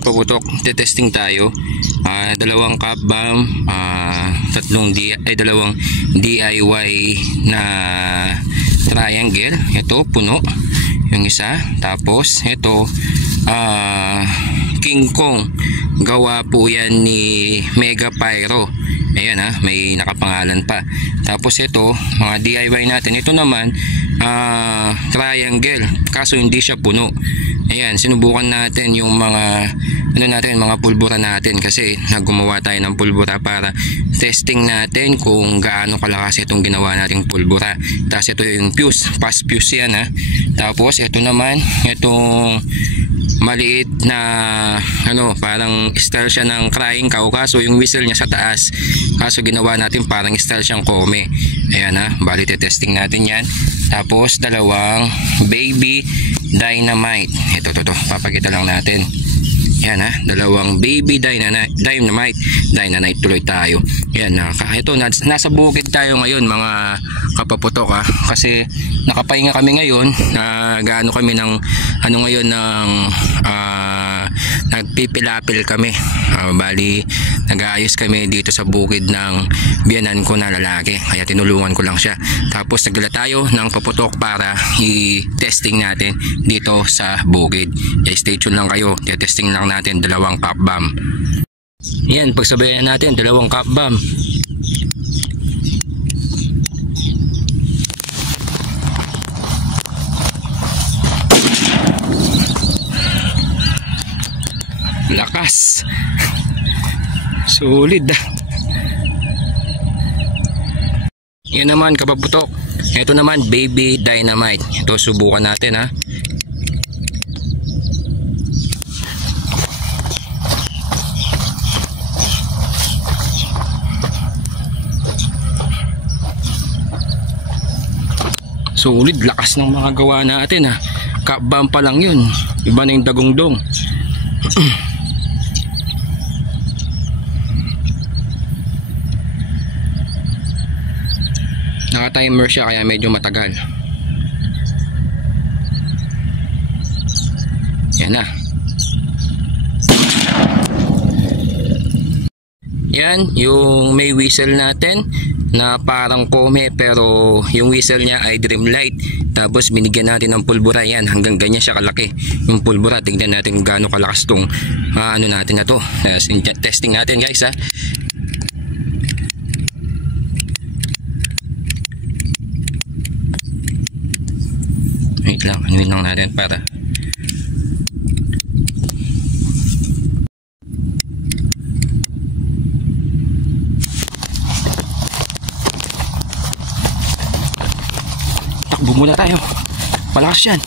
kapaputok, testing tayo. Dalawang cup bomb, dalawang DIY na triangle. Ito puno yung isa, tapos ito King Kong, gawa po yan ni Mega Pyro. Ayan may nakapangalan pa. Tapos ito mga DIY natin. Ito naman triangle, kaso hindi siya puno. Ayan, sinubukan natin yung mga mga pulbura natin, kasi naggumawa tayo ng pulbura para testing natin kung gaano kalakas itong ginawa nating pulbura. Tapos ito yung fuse, fast fuse yan Tapos ito naman, itong maliit na parang style siya ng crying cow, kaso yung whistle niya sa taas, kaso ginawa natin parang style siyang kome. Ayan bali testing natin yan. Tapos dalawang baby dynamite. Ito papakita lang natin. Yan dalawang baby dynamite tuloy tayo. Yan ito nasa bukid tayo ngayon mga kapaputok kasi nakapahinga kami ngayon. Gaano kami ng ngayon ng nagpipilapil kami. Bali nag-aayos kami dito sa bukid ng biyanan ko na lalaki, kaya tinulungan ko lang siya. Tapos nagdala tayo ng paputok para i-testing natin dito sa bukid. Stay tuned lang kayo, testing lang natin dalawang cup bomb. Yan, pagsabayan natin dalawang cup bomb. Lakas. Solid Yan naman kapaputok. Ito naman baby dynamite. Ito subukan natin Solid, lakas ng mga gawa natin Cup bomb pa lang yun, iba na yung dagongdong. Naka-timer siya kaya medyo matagal. Yan Yan yung may whistle natin na parang kome, pero yung whistle niya ay Dreamlight. Tapos binigyan natin ng pulbura. Yan, hanggang ganyan siya kalaki yung pulbura. Tingnan natin kung gaano kalakas tong natin na to. Testing natin guys Wait lang, anuin lang natin para takbo muna tayo. Malakas yan.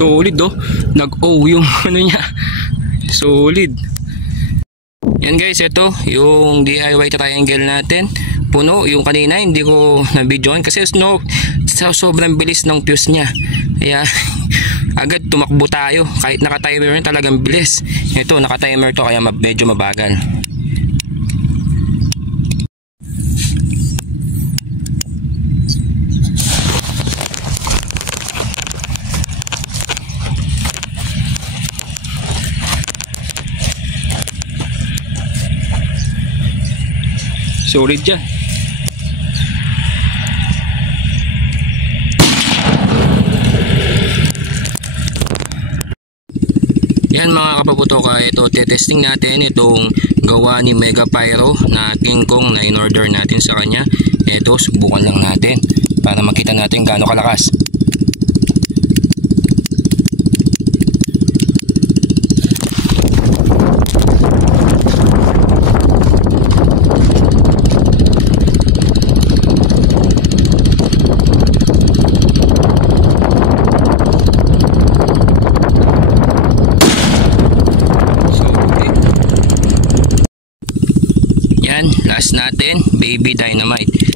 Solid nag-O yung niya. Solid. Yan guys, ito yung DIY triangle natin. Puno yung kanina, hindi ko na-videoan kasi sobrang bilis ng fuse niya. Kaya agad tumakbo tayo. Kahit naka-timer na, talagang bilis. Ito naka-timer to kaya medyo mabagal. Solid dyan. Yan mga kapaputok, ito testing natin itong gawa ni Mega Pyro na King Kong na in-order natin sa kanya. Ito subukan lang natin para makita natin gaano kalakas. Last natin, baby dynamite.